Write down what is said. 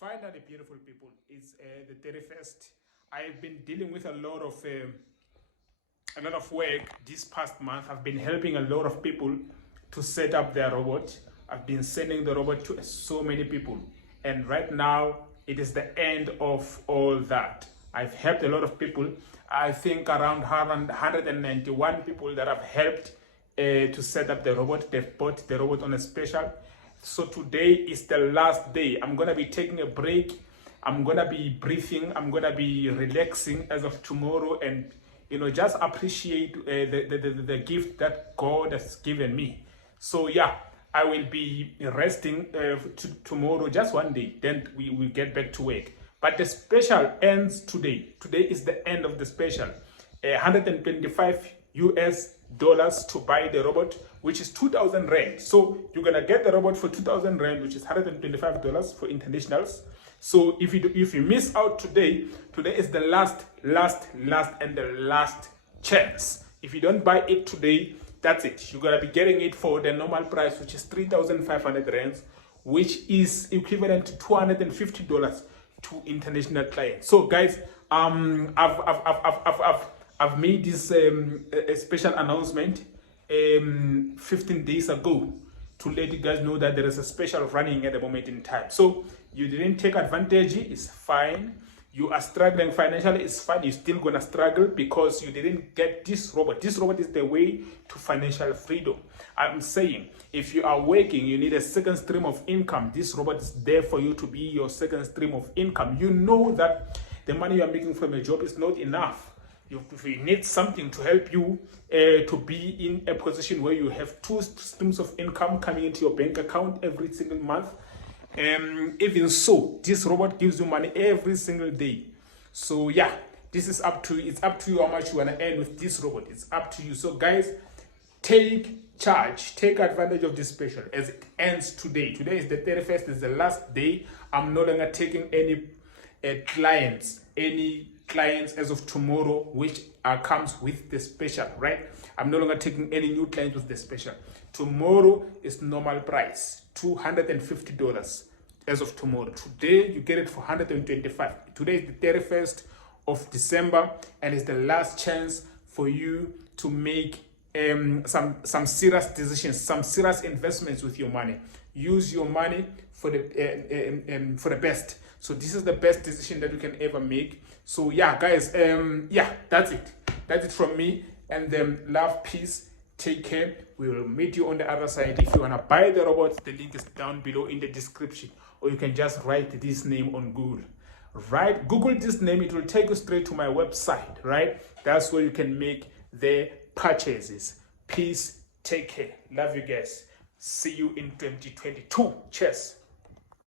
Finally, beautiful people. It's the 31st. I've been dealing with a lot of work this past month. I've been helping a lot of people to set up their robot. I've been sending the robot to so many people, and right now it is the end of all that. I've helped a lot of people. I think around 191 people that I've helped to set up the robot. They've bought the robot on a special. So today is the last day. I'm gonna be taking a break. I'm gonna be breathing. I'm gonna be relaxing as of tomorrow, and just appreciate the gift that God has given me. So yeah, I will be resting tomorrow, just one day. Then we will get back to work. But the special ends today. Today is the end of the special. 125 US dollars to buy the robot, which is 2,000 rand. So you're gonna get the robot for 2,000 rand, which is $125 for internationals. So if you miss out today is the last and the last chance. If you don't buy it today, that's it. You're gonna be getting it for the normal price, which is 3,500 rands, which is equivalent to $250 to international clients. So guys, I've made this a special announcement 15 days ago to let you guys know that there is a special running at the moment in time. So you didn't take advantage, it's fine. You are struggling financially, it's fine. You're still gonna struggle because you didn't get this robot. This robot is the way to financial freedom. I'm saying if you are working, you need a second stream of income. This robot is there for you to be your second stream of income. You know that the money you are making from a job is not enough. You need something to help you to be in a position where you have two streams of income coming into your bank account every single month. Even so, this robot gives you money every single day. So yeah, this is up to you. It's up to you how much you want to earn with this robot. It's up to you. So guys, take charge, take advantage of this special as it ends today. Today is the 31st, is the last day. I'm no longer taking any clients as of tomorrow, which comes with the special, right? I'm no longer taking any new clients with the special. Tomorrow is normal price, $250 as of tomorrow. Today you get it for $125. Today is the 31st of December, and it's the last chance for you to make some serious decisions, some serious investments with your money. Use your money for the best. So this is the best decision that you can ever make. So yeah, guys, that's it from me. And love, peace, take care. We will meet you on the other side. If you want to buy the robot, the link is down below in the description, or you can just write this name on Google. Right, Google this name, it will take you straight to my website. Right, that's where you can make the purchases. Peace, take care, love you guys. See you in 2022. Cheers.